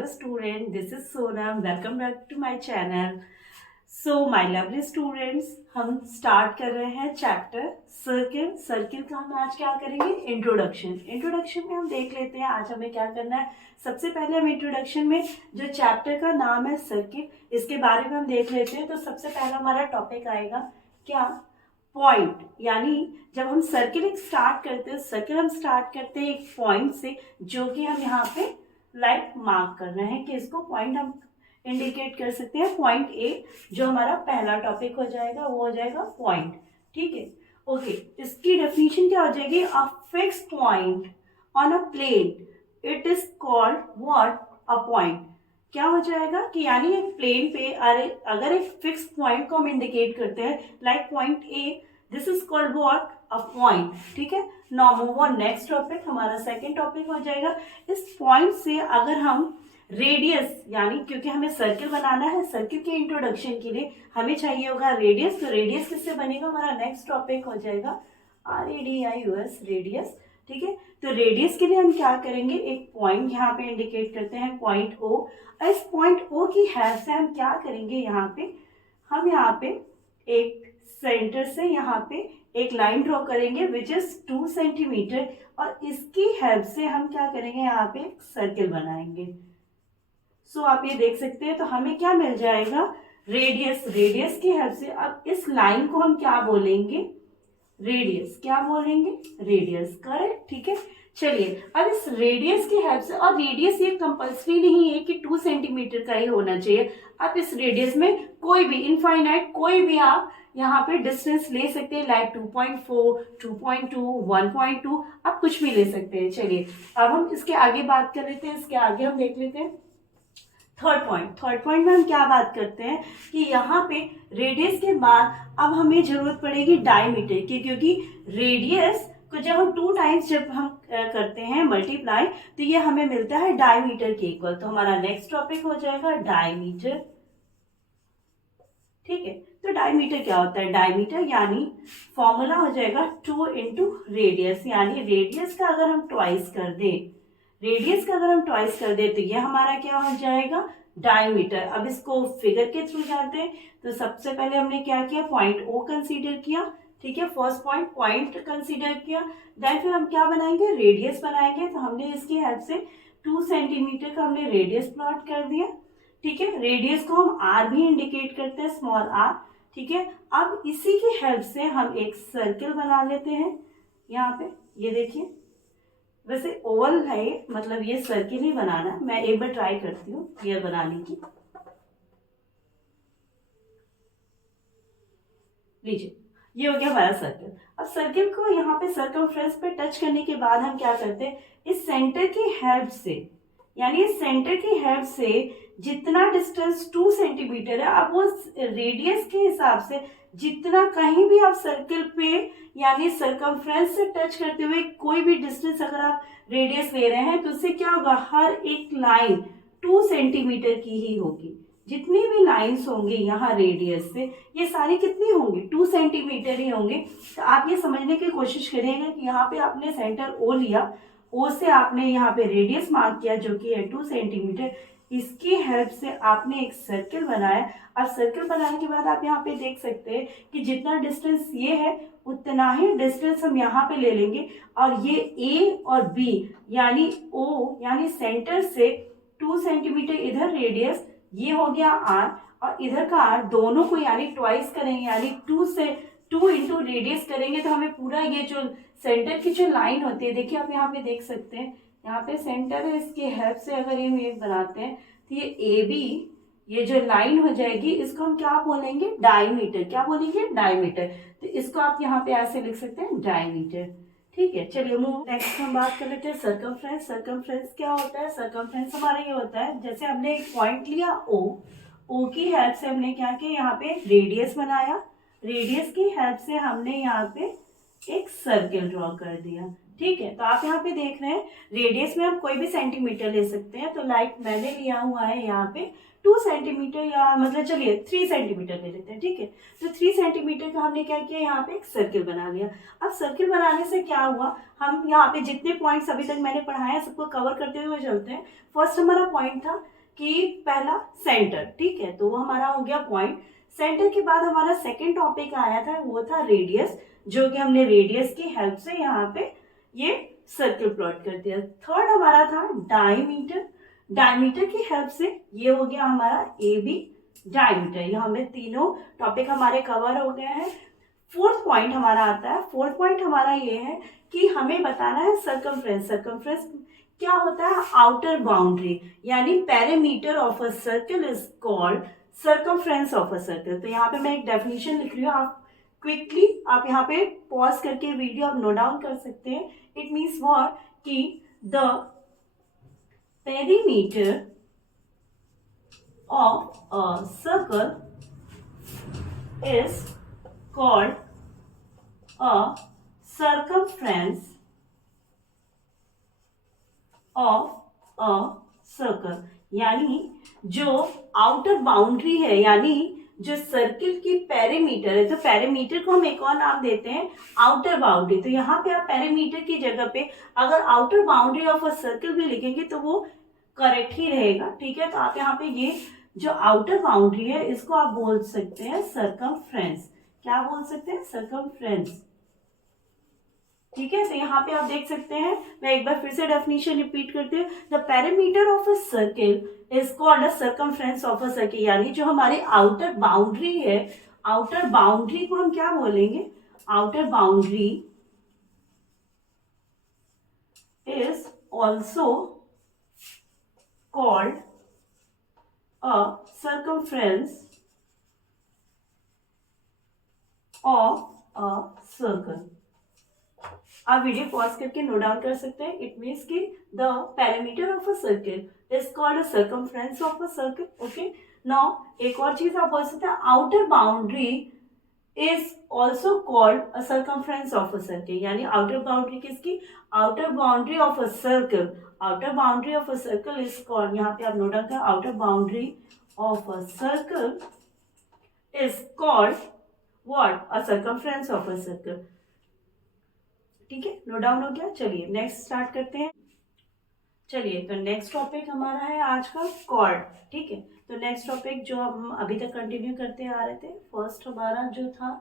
Hello student, this is Sonam. Welcome back to my channel. So my lovely students, हम start कर रहे हैं chapter circle का हम आज क्या करेंगे इंट्रोडक्शन में हम देख लेते हैं आज हमें क्या करना है। सबसे पहले हम इंट्रोडक्शन में जो चैप्टर का नाम है सर्किल, इसके बारे में हम देख लेते हैं। तो सबसे पहला हमारा टॉपिक आएगा क्या, पॉइंट। यानी जब हम सर्किल स्टार्ट करते हैं, सर्किल हम स्टार्ट करते हैं एक पॉइंट से, जो कि हम यहाँ पे लाइक मार्क कर रहे हैं कि इसको पॉइंट हम इंडिकेट कर सकते हैं। पॉइंट ए जो हमारा पहला टॉपिक हो जाएगा वो हो जाएगा पॉइंट। ठीक है, ओके। इसकी डेफिनेशन क्या हो जाएगी, a fix point on a plane it is called what, a point. क्या हो जाएगा कि यानी एक प्लेन पे अगर एक फिक्स पॉइंट को हम इंडिकेट करते हैं like point A, this is called what, a point. ठीक है, now move on next topic. हमारा सेकंड टॉपिक हो जाएगा, इस पॉइंट से अगर हम रेडियस, यानी क्योंकि हमें सर्किल बनाना है, सर्किल के इंट्रोडक्शन के लिए हमें चाहिए होगा रेडियस। तो रेडियस किससे बनेगा, हमारा नेक्स्ट टॉपिक हो जाएगा RADIUS, रेडियस। ठीक है, तो रेडियस के लिए हम क्या करेंगे, एक पॉइंट यहाँ पे इंडिकेट करते हैं, पॉइंट O। और इस पॉइंट O की हेल्प से हम क्या करेंगे, हम यहाँ पे एक सेंटर से यहाँ पे एक लाइन ड्रॉ करेंगे विच इज 2 सेंटीमीटर, और इसकी हेल्प से हम क्या करेंगे, यहाँ पे एक सर्किल बनाएंगे। सो आप ये देख सकते हैं। तो हमें क्या मिल जाएगा, रेडियस की हेल्प से। अब इस लाइन को हम क्या बोलेंगे, रेडियस। क्या बोलेंगे, रेडियस, करेक्ट। ठीक है, चलिए अब इस रेडियस की हेल्प से, और रेडियस ये कंपल्सरी नहीं है कि 2 सेंटीमीटर का ही होना चाहिए। आप इस रेडियस में कोई भी इनफाइनाइट कोई भी आप यहाँ पे डिस्टेंस ले सकते हैं, लाइक 2.4, 2.2, 1.2, आप कुछ भी ले सकते हैं। चलिए अब हम इसके आगे बात कर लेते हैं। इसके आगे हम देख लेते हैं थर्ड पॉइंट में हम क्या बात करते हैं कि यहाँ पे रेडियस के बाद अब हमें जरूरत पड़ेगी डायमीटर की, क्योंकि रेडियस को जब हम 2 टाइम्स जब हम करते हैं मल्टीप्लाई, तो ये हमें मिलता है डायमीटर के इक्वल। तो हमारा नेक्स्ट टॉपिक हो जाएगा डायमीटर। ठीक है, तो डायमीटर क्या होता है, डायमीटर यानी फॉर्मूला हो जाएगा 2 इंटू रेडियस। यानी रेडियस का अगर हम ट्वाइस कर दे तो ये हमारा क्या हो जाएगा, डायमीटर। अब इसको फिगर के थ्रू जानते हैं। तो सबसे पहले हमने क्या किया, पॉइंट O कंसीडर किया। ठीक है, फर्स्ट पॉइंट कंसीडर किया। देन फिर हम क्या बनाएंगे, रेडियस बनाएंगे। तो हमने इसकी हेल्प से 2 सेंटीमीटर का हमने रेडियस प्लॉट कर दिया। ठीक है, रेडियस को हम R भी इंडिकेट करते हैं, स्मॉल r। ठीक है, अब इसी की हेल्प से हम एक सर्किल बना लेते हैं। यहाँ पे ये देखिए, वैसे ओवल है, मतलब ये सर्किल ही बनाना। मैं एक बार ट्राई करती हूँ क्लियर बनाने की। लीजिए, ये हो गया हमारा सर्किल। अब सर्किल को यहाँ पे सर्कमफ्रेंस पे टच करने के बाद हम क्या करते हैं, इस सेंटर की हेल्प से, यानी इस सेंटर की हेल्प से जितना डिस्टेंस 2 सेंटीमीटर है, अब वो रेडियस के हिसाब से जितना कहीं भी आप सर्किल पे यानी सर्कमफ्रेंस से टच करते हुए कोई भी डिस्टेंस अगर आप रेडियस ले रहे हैं, तो उससे क्या होगा, हर एक लाइन 2 सेंटीमीटर की ही होगी। जितनी भी लाइंस होंगी यहाँ रेडियस से, ये सारी कितनी होंगी, 2 सेंटीमीटर ही होंगे। तो आप ये समझने की कोशिश करेंगे कि यहाँ पे आपने सेंटर O लिया, O से आपने यहाँ पे रेडियस मार्क किया जो कि है 2 सेंटीमीटर। इसकी हेल्प से आपने एक सर्किल बनाया। अब सर्किल बनाने के बाद आप यहाँ पे देख सकते हैं कि जितना डिस्टेंस ये है उतना ही डिस्टेंस हम यहाँ पे ले लेंगे, और ये A और B यानी O यानी सेंटर से 2 सेंटीमीटर इधर रेडियस, ये हो गया R, और इधर का R, दोनों को यानी ट्वाइस करेंगे, यानी 2 इंटू रेडियस करेंगे। तो हमें पूरा ये जो सेंटर की जो लाइन होती है, देखिए आप यहाँ पे देख सकते हैं, यहाँ पे सेंटर है, इसकी हेल्प से अगर ये वेव बनाते हैं तो ये AB, ये जो लाइन हो जाएगी, इसको हम क्या बोलेंगे, डायमीटर। क्या बोलेंगे, डायमीटर। तो इसको आप यहाँ पे ऐसे लिख सकते हैं, डायमीटर। ठीक है, चलिए नेक्स्ट हम बात कर लेते हैं सर्कमफ्रेंस। सर्कमफ्रेंस क्या होता है, सर्कमफ्रेंस हमारा ये होता है, जैसे हमने एक पॉइंट लिया O की हेल्प से हमने क्या किया, यहाँ पे रेडियस बनाया। रेडियस की हेल्प से हमने यहाँ पे एक सर्किल ड्रॉ कर दिया। ठीक है। तो आप यहाँ पे देख रहे हैं रेडियस में हम कोई भी सेंटीमीटर ले सकते हैं, तो लाइक मैंने लिया हुआ है यहाँ पे 2 सेंटीमीटर, या मतलब चलिए 3 सेंटीमीटर ले लेते हैं, ठीक है। तो 3 सेंटीमीटर का हमने क्या किया, यहाँ पे एक सर्किल बना लिया। अब सर्किल बनाने से क्या हुआ, हम यहाँ पे जितने पॉइंट्स अभी तक मैंने पढ़ाया सबको कवर करते हुए चलते हैं। फर्स्ट हमारा पॉइंट था कि पहला सेंटर, ठीक है, तो वो हमारा हो गया पॉइंट। सेंटर के बाद हमारा सेकेंड टॉपिक आया था, वो था रेडियस, जो कि हमने रेडियस की हेल्प से यहाँ पे ये सर्किल प्लॉट कर दिया। थर्ड हमारा था डायमीटर, डायमीटर की हेल्प से ये हो गया हमारा ए बी डायमीटर। यहाँ में तीनों टॉपिक हमारे कवर हो गए हैं। फोर्थ पॉइंट हमारा आता है, फोर्थ पॉइंट हमारा ये है कि हमें बताना है सर्कमफ्रेंस। सर्कमफ्रेंस क्या होता है, आउटर बाउंड्री, यानी perimeter of a circle is called circumference of a circle. तो यहाँ पे मैं एक डेफिनेशन लिख रही हूँ, आप क्विकली आप यहाँ पे पॉज करके वीडियो आप नोट डाउन कर सकते हैं। इट मीन्स व्हाट कि the perimeter of a circle is called a circumference of a circle। यानी जो आउटर बाउंड्री है, यानी जो सर्किल की पेरीमीटर है, तो पेरीमीटर को हम एक और नाम देते हैं आउटर बाउंड्री। तो यहाँ पे आप पेरीमीटर की जगह पे अगर outer boundary of a circle भी लिखेंगे तो वो करेक्ट ही रहेगा, ठीक है। तो आप यहाँ पे ये जो आउटर बाउंड्री है इसको आप बोल सकते हैं सर्कमफ्रेंस। क्या बोल सकते हैं, सर्कमफ्रेंस, ठीक है। तो यहाँ पे आप देख सकते हैं, मैं एक बार फिर से डेफिनेशन रिपीट करती हूँ। The perimeter of a circle is called a circumference of a circle, यानी जो हमारी आउटर बाउंड्री है, आउटर बाउंड्री को हम क्या बोलेंगे, outer boundary is also called a circumference of a circle। आप वीडियो पॉज करके नोट डाउन कर सकते हैं। इट मीन्स कि the perimeter of a circle is called a circumference of a circle. Okay, now एक और चीज आप बोल सकते हैं, outer boundary is also called a circumference of a circle, यानी आउटर बाउंड्री किसकी, outer boundary of a circle, outer boundary of a circle is called, यहाँ पे आप नोट डाउन करें, outer boundary of a circle is called what, a circumference of a circle. ठीक है, note down हो गया। चलिए नेक्स्ट स्टार्ट करते हैं। चलिए तो नेक्स्ट टॉपिक हमारा है आज का कॉर्ड, ठीक है। तो नेक्स्ट टॉपिक जो हम अभी तक कंटिन्यू करते आ रहे थे, फर्स्ट हमारा जो था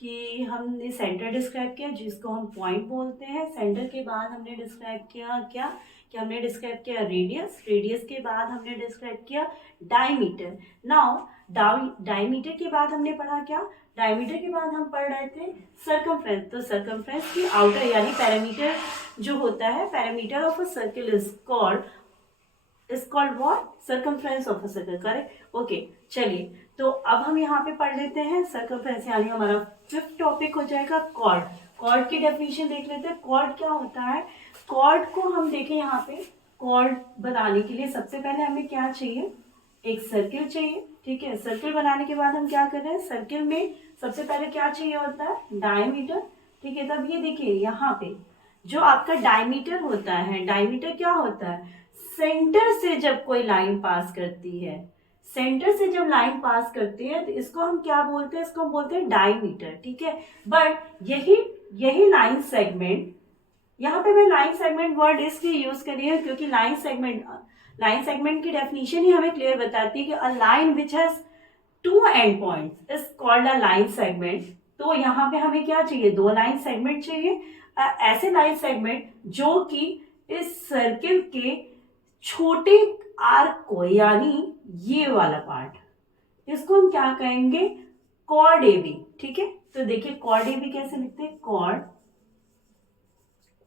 कि हमने सेंटर डिस्क्राइब किया जिसको हम पॉइंट बोलते हैं। सेंटर के बाद हमने डिस्क्राइब किया क्या, कि हमने डिस्क्राइब किया रेडियस, रेडियस के बाद हमने डिस्क्राइब किया डायमीटर। नाउ डायमीटर के बाद हमने पढ़ा क्या, डायमीटर के बाद हम पढ़ रहे थे सर्कमफ्रेंस। तो सर्कमफ्रेंस की आउटर यानी पैरामीटर जो होता है, parameter of a circle is called what, circumference of a circle, correct. Okay, चलिए तो अब हम यहाँ पे पढ़ लेते हैं सर्कमफ्रेंस, यानी हमारा फिफ्थ टॉपिक हो जाएगा कॉर्ड। कॉर्ड की डेफिनेशन देख लेते हैं। कॉर्ड क्या होता है, कॉर्ड को हम देखें यहाँ पे, कॉर्ड बनाने के लिए सबसे पहले हमें क्या चाहिए, एक सर्किल चाहिए, ठीक है। सर्किल बनाने के बाद हम क्या कर रहे हैं, सर्किल में सबसे पहले क्या चाहिए होता है, डायमीटर, ठीक है। तब ये देखिए यहाँ पे जो आपका डायमीटर होता है, डायमीटर क्या होता है, सेंटर से जब कोई लाइन पास करती है, सेंटर से जब लाइन पास करती है तो इसको हम क्या बोलते हैं, इसको हम बोलते हैं डायमीटर, ठीक है। बट यही लाइन सेगमेंट, यहाँ पे मैं लाइन सेगमेंट वर्ड इसलिए यूज करी है क्योंकि लाइन सेगमेंट की डेफिनेशन ही हमें क्लियर बताती है कि अ line which has 2 and points is called a line segment. तो यहाँ पे हमें क्या चाहिए, 2 लाइन सेगमेंट चाहिए, ऐसे लाइन सेगमेंट जो कि इस सर्किल के छोटे आर्क को, यानी ये वाला पार्ट, इसको हम क्या कहेंगे, कॉर्ड ए बी, ठीक है। तो देखिए कॉर्ड ए बी कैसे लिखते हैं, कॉर्ड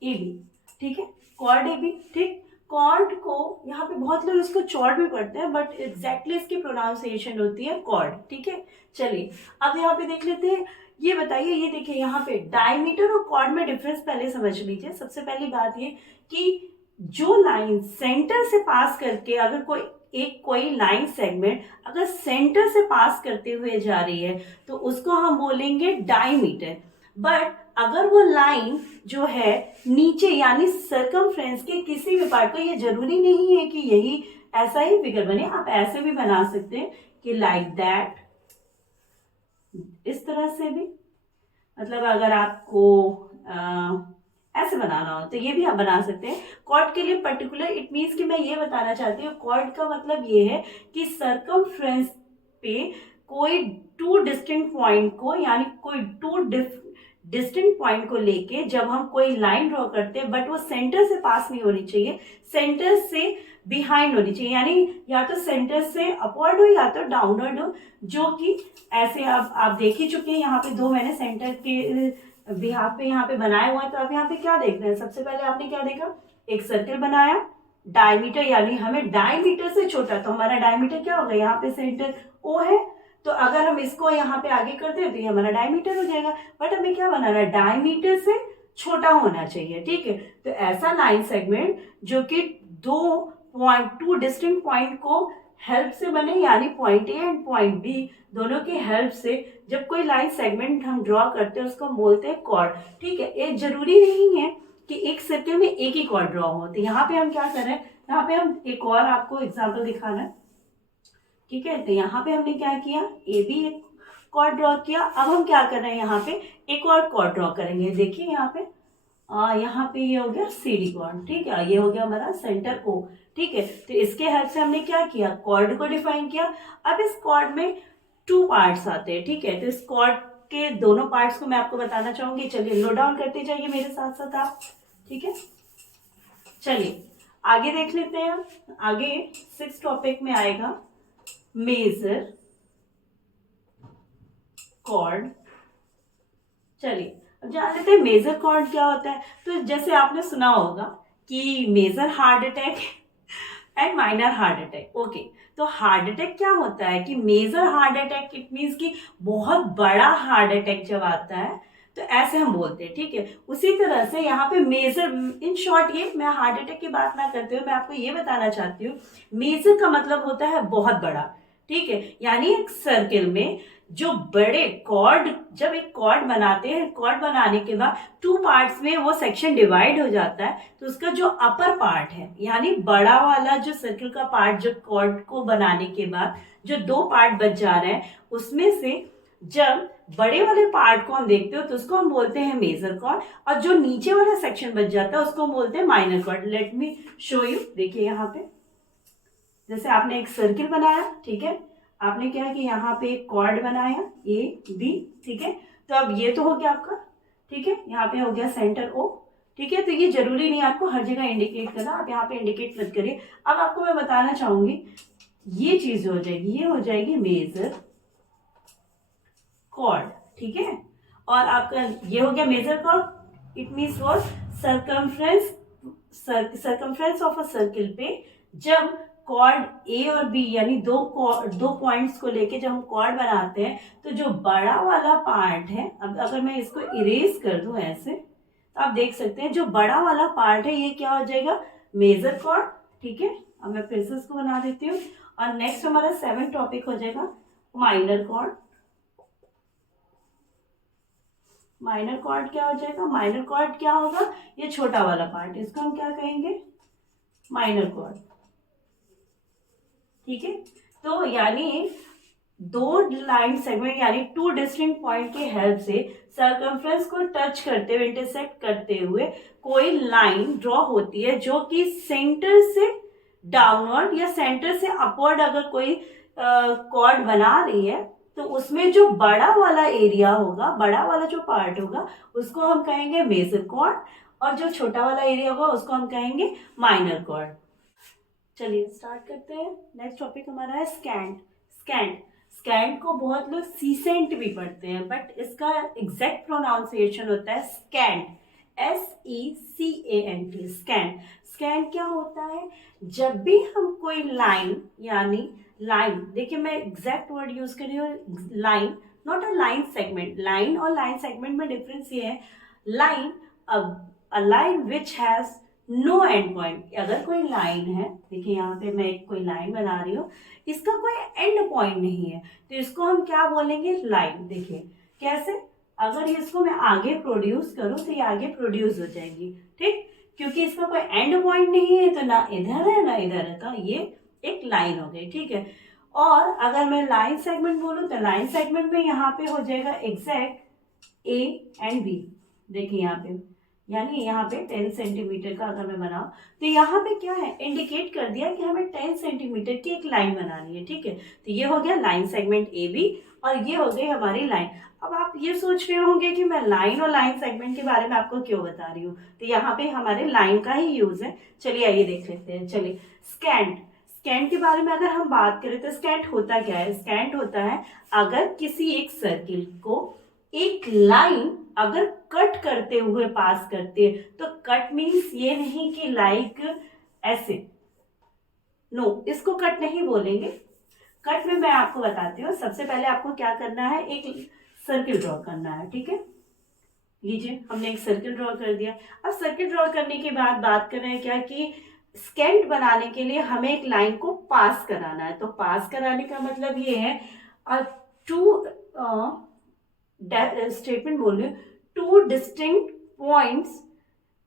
ए बी, ठीक है, कॉर्ड ए बी, ठीक। कॉर्ड को यहाँ पे बहुत लोग इसको चॉर्ड भी पढ़ते हैं, बट एग्जैक्टली इसकी प्रोनाउंसिएशन होती है कॉर्ड, ठीक है। चलिए अब यहाँ पे देख लेते हैं, ये बताइए, ये देखिए यहाँ पे डायमीटर और कॉर्ड में डिफरेंस पहले समझ लीजिए। सबसे पहली बात ये कि जो लाइन सेंटर से पास करके, अगर कोई लाइन सेगमेंट अगर सेंटर से पास करते हुए जा रही है तो उसको हम बोलेंगे डायमीटर। बट अगर वो लाइन जो है नीचे यानी सर्कमफ्रेंस के किसी भी पार्ट को, ये जरूरी नहीं है कि यही ऐसा ही फिगर बने, आप ऐसे भी बना सकते हैं कि लाइक दैट, इस तरह से भी, मतलब अगर आपको ऐसे बनाना हो तो ये भी आप बना सकते हैं। कॉर्ड के लिए पर्टिकुलर इट मीन्स कि मैं ये बताना चाहती हूँ, कॉर्ड का मतलब ये है कि सर्कमफ्रेंस पे कोई टू डिस्टिंक्ट पॉइंट को, यानी कोई टू डिस्टिंक्ट पॉइंट को लेके जब हम कोई लाइन ड्रॉ करते हैं, बट वो सेंटर से पास नहीं होनी चाहिए, सेंटर से बिहाइंड होनी चाहिए, यानी या तो सेंटर से अपवर्ड हो या तो डाउनवर्ड हो, जो कि ऐसे आप देख ही चुके हैं। यहाँ पे दो मैंने सेंटर के बिहाफ पे यहाँ पे बनाए हुए हैं। तो आप यहाँ पे क्या देख रहे हैं, सबसे पहले आपने क्या देखा, एक सर्कल बनाया, डायमीटर यानी हमें डायमीटर से छोटा, तो हमारा डायमीटर क्या होगा, यहाँ पे सेंटर ओ है, तो अगर हम इसको यहाँ पे आगे करते हैं तो ये हमारा डायमीटर हो जाएगा। बट हमें क्या बनाना है, डायमीटर से छोटा होना चाहिए, ठीक है। तो ऐसा लाइन सेगमेंट जो कि टू डिस्टिंक्ट पॉइंट को हेल्प से बने, यानी point A and point B दोनों की हेल्प से जब कोई लाइन सेगमेंट हम ड्रॉ करते हैं उसको बोलते हैं कॉर्ड, ठीक है। ये जरूरी नहीं है कि एक सर्कल में एक ही कॉर्ड ड्रॉ हो। तो यहाँ पे हम क्या कर रहे हैं, यहाँ पे हम एक और आपको एग्जाम्पल दिखाना है, ठीक है। तो यहाँ पे हमने क्या किया, ए बी एक कॉर्ड ड्रॉ किया। अब हम क्या कर रहे हैं, यहाँ पे एक और कॉर्ड ड्रॉ करेंगे। देखिए यहाँ पे ये हो गया सी डी कॉर्ड, ठीक है, ये हो गया हमारा सेंटर ओ, ठीक है। तो इसके हेल्प से हमने क्या किया, कॉर्ड को डिफाइन किया। अब इस कॉर्ड में टू पार्ट्स आते हैं, ठीक है। तो इस कॉर्ड के दोनों पार्ट्स को मैं आपको बताना चाहूंगी, चलिए नोट डाउन करते जाइए मेरे साथ साथ आप, ठीक है। चलिए आगे देख लेते हैं हम। आगे 6 टॉपिक में आएगा मेजर कॉर्ड। चलिए अब जान लेते हैं मेजर कॉर्ड क्या होता है। तो जैसे आपने सुना होगा कि major heart attack and minor heart attack, okay. तो हार्ट अटैक क्या होता है कि major heart attack it means कि बहुत बड़ा हार्ट अटैक जब आता है तो ऐसे हम बोलते हैं, ठीक है। उसी तरह से यहाँ पे मेजर, इन शॉर्ट, ये मैं हार्ट अटैक की बात ना करते हुए मैं आपको ये बताना चाहती हूँ, मेजर का मतलब होता है बहुत बड़ा, ठीक है। यानी एक सर्किल में जो बड़े कॉर्ड, जब एक कॉर्ड बनाते हैं, कॉर्ड बनाने के बाद टू पार्ट्स में वो सेक्शन डिवाइड हो जाता है, तो उसका जो अपर पार्ट है, यानी बड़ा वाला जो सर्किल का पार्ट, जो कॉर्ड को बनाने के बाद जो दो पार्ट बच जा रहे हैं, उसमें से जब बड़े वाले पार्ट को हम देखते हो तो उसको हम बोलते हैं मेजर कॉर्ड, और जो नीचे वाला सेक्शन बच जाता है उसको हम बोलते हैं minor cord. Let me show you. देखिए यहाँ पे जैसे आपने एक सर्किल बनाया, ठीक है, आपने क्या कि यहाँ पे एक कॉर्ड बनाया ए बी, ठीक है। तो अब ये तो हो गया आपका, ठीक है, यहाँ पे हो गया सेंटर ओ, ठीक है। तो ये जरूरी नहीं आपको हर जगह इंडिकेट करना, आप यहाँ पे इंडिकेट मत करिए। अब आपको मैं बताना चाहूंगी, ये चीज हो जाएगी, ये हो जाएगी मेजर कॉर्ड, ठीक है। और आपका ये हो गया major chord, it means what, circumference of a circle पे जब कॉर्ड ए और बी यानी दो पॉइंट्स को लेके जब हम कॉर्ड बनाते हैं, तो जो बड़ा वाला पार्ट है, अब अगर मैं इसको इरेज कर दूं ऐसे, तो आप देख सकते हैं जो बड़ा वाला पार्ट है ये क्या हो जाएगा, मेजर कॉर्ड, ठीक है। अब मैं फिर से इसको बना देती हूँ। और नेक्स्ट हमारा 7 टॉपिक हो जाएगा माइनर कॉर्ड। माइनर कॉर्ड क्या हो जाएगा, माइनर कॉर्ड क्या होगा, ये छोटा वाला पार्ट, इसको हम क्या कहेंगे, माइनर कॉर्ड, ठीक है। तो यानी दो लाइन सेगमेंट यानी टू डिस्टिंक्ट पॉइंट के हेल्प से सर्कमफ्रेंस को टच करते हुए, इंटरसेक्ट करते हुए कोई लाइन ड्रॉ होती है जो कि सेंटर से डाउनवर्ड या सेंटर से अपवर्ड अगर कोई कॉर्ड बना रही है, तो उसमें जो बड़ा वाला एरिया होगा, बड़ा वाला जो पार्ट होगा उसको हम कहेंगे मेजर कॉर्ड, और जो छोटा वाला एरिया होगा उसको हम कहेंगे माइनर कॉर्ड। चलिए स्टार्ट करते हैं। नेक्स्ट टॉपिक हमारा है स्कैंट। स्कैंट को बहुत लोग सीसेंट भी पढ़ते हैं, बट इसका एग्जैक्ट प्रोनाउंसिएशन होता है स्कैंट, SECANT, स्कैंट। स्कैंट क्या होता है, जब भी हम कोई लाइन, यानी लाइन, देखिए मैं एग्जैक्ट वर्ड यूज कर रही हूँ, line, not a line segment. Line और लाइन सेगमेंट में डिफरेंस ये है, line, a line which has no end point. अगर कोई लाइन है, देखिए यहाँ पे मैं कोई लाइन बना रही हूँ, इसका कोई एंड पॉइंट नहीं है, तो इसको हम क्या बोलेंगे, लाइन। देखिए कैसे, अगर इसको मैं आगे प्रोड्यूस करूं तो ये आगे प्रोड्यूस हो जाएगी, ठीक, क्योंकि इसका कोई एंड पॉइंट नहीं है, तो ना इधर है ना इधर है, तो ये एक लाइन हो गई, ठीक है। और अगर मैं लाइन सेगमेंट बोलूं तो लाइन सेगमेंट में यहाँ पे हो जाएगा एग्जैक्ट ए एंड बी। देखिए यहाँ पे, यानी यहाँ पे 10 सेंटीमीटर का अगर मैं बनाऊं तो यहाँ पे क्या है, इंडिकेट कर दिया कि हमें 10 सेंटीमीटर की एक लाइन बनानी है, ठीक है। तो ये हो गया लाइन सेगमेंट ए बी और ये हो गई हमारी लाइन। अब आप ये सोच रहे होंगे कि मैं लाइन और लाइन सेगमेंट के बारे में आपको क्यों बता रही हूँ, तो यहाँ पे हमारे लाइन का ही यूज है। चलिए आइए देख लेते हैं। चलिए स्कैंट, स्कैंट के बारे में अगर हम बात करें तो स्कैंट होता क्या है। स्कैंट होता है अगर किसी एक सर्किल को एक लाइन अगर कट करते हुए पास करते हैं, तो कट मीन्स ये नहीं कि लाइक ऐसे, नो, इसको कट नहीं बोलेंगे। कट में मैं आपको बताती हूँ। सबसे पहले आपको क्या करना है, एक सर्किल ड्रॉ करना है, ठीक है। लीजिए हमने एक सर्किल ड्रॉ कर दिया। अब सर्किल ड्रॉ करने के बाद बात कर रहे हैं क्या कि स्कैंट बनाने के लिए हमें एक लाइन को पास कराना है। तो पास कराने का मतलब ये है टू स्टेटमेंट बोल रही हूँ, two distinct points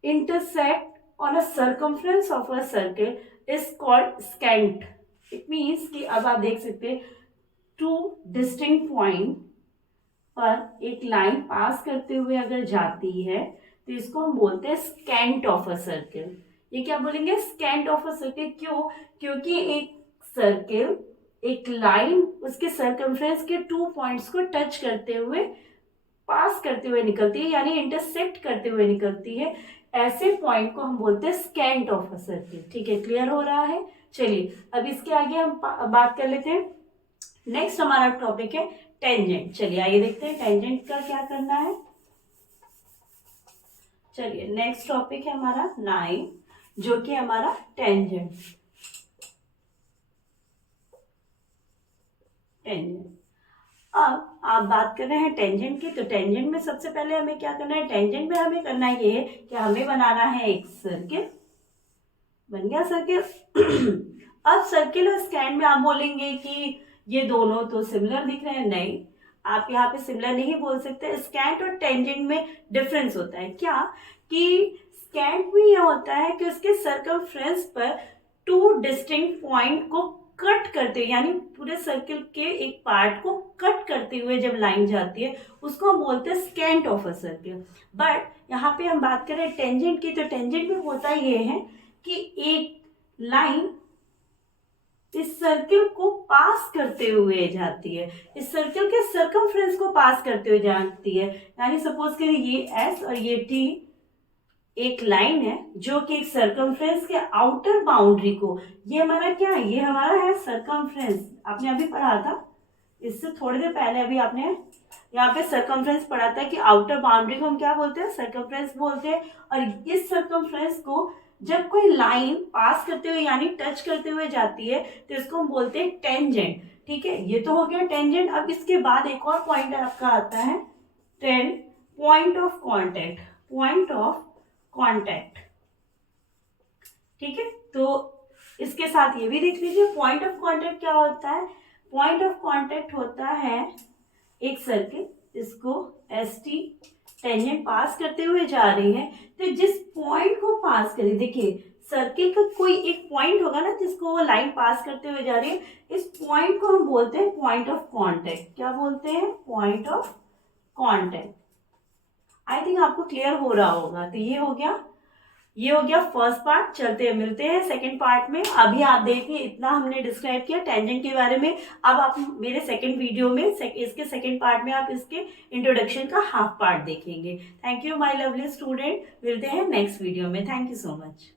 intersect on a circumference of a circle is called scant. It means कि अब आप देख सकते हैं टू डिस्टिंक्ट पॉइंट पर एक लाइन पास करते हुए अगर जाती है तो इसको हम बोलते हैं स्कैंट ऑफ अ सर्किल। ये क्या बोलेंगे, स्कैंट ऑफ अ सर्किल। क्यों, क्योंकि एक सर्किल एक लाइन उसके सर्कमफ्रेंस के 2 पॉइंट्स को टच करते हुए पास करते हुए निकलती है, यानी इंटरसेक्ट करते हुए निकलती है। ऐसे पॉइंट को हम बोलते हैं स्कैंट ऑफ अ सर्किल, ठीक है। क्लियर हो रहा है। चलिए अब इसके आगे हम बात कर लेते हैं। नेक्स्ट हमारा टॉपिक है टेंजेंट। चलिए आइए देखते हैं टेंजेंट का क्या करना है। चलिए नेक्स्ट टॉपिक है हमारा 9, जो कि हमारा टेंजेंट। टेंजेंट, अब आप बात कर रहे हैं टेंजेंट की, तो टेंजेंट में सबसे पहले हमें क्या करना है, टेंजेंट में हमें करना ये है कि हमें बनाना है एक सर्किल। बन गया सर्किल। अब सर्किल और स्कैंट में आप बोलेंगे कि ये दोनों तो सिमिलर दिख रहे हैं, नहीं, आप यहाँ पे सिमिलर नहीं बोल सकते। स्कैंट और टेंजेंट में डिफरेंस होता है क्या, कि स्कैंट में यह होता है कि उसके सर्कमफ्रेंस पर 2 डिस्टिंक्ट पॉइंट को कट करते हुए, यानी पूरे सर्किल के एक पार्ट को कट करते हुए जब लाइन जाती है उसको हम बोलते हैं scent of a circle. But यहाँ पे हम बात करें टेंजेंट की, तो टेंजेंट में होता ये है कि एक लाइन इस सर्किल को पास करते हुए जाती है, इस सर्किल के सर्कमफ्रेंस को पास करते हुए जाती है। यानी सपोज करिए ये एस और ये टी एक लाइन है जो कि एक सर्कमफ्रेंस के आउटर बाउंड्री को, ये हमारा क्या है, ये हमारा है सर्कमफ्रेंस। आपने अभी पढ़ा था, इससे थोड़ी देर पहले अभी आपने यहाँ पे सर्कमफ्रेंस पढ़ा था कि आउटर बाउंड्री को हम क्या बोलते हैं, सर्कमफ्रेंस बोलते हैं। और इस सर्कमफ्रेंस को जब कोई लाइन पास करते हुए यानी टच करते हुए जाती है तो इसको हम बोलते हैं टेंजेंट, ठीक है। ये तो हो गया टेंजेंट। अब इसके बाद एक और पॉइंट आपका आता है point of contact. Point of contact, ठीक है। तो इसके साथ ये भी देख लीजिए पॉइंट ऑफ कॉन्टैक्ट क्या होता है। पॉइंट ऑफ कॉन्टैक्ट होता है एक सर्किल, इसको एस टी टेंजेंट पास करते हुए जा रही है, तो जिस पॉइंट को पास करें, देखिए सर्किल का कोई एक पॉइंट होगा ना जिसको वो लाइन पास करते हुए जा रही है, इस पॉइंट को हम बोलते हैं पॉइंट ऑफ कॉन्टैक्ट। क्या बोलते हैं, point of contact. I think आपको क्लियर हो रहा होगा। तो ये हो गया फर्स्ट पार्ट। चलते मिलते हैं सेकंड पार्ट में। अभी आप देखिए इतना हमने डिस्क्राइब किया टेंजेंट के बारे में। अब आप मेरे सेकंड वीडियो में इसके सेकंड पार्ट में आप इसके इंट्रोडक्शन का हाफ पार्ट देखेंगे। Thank you my lovely student. मिलते हैं नेक्स्ट वीडियो में। Thank you so much.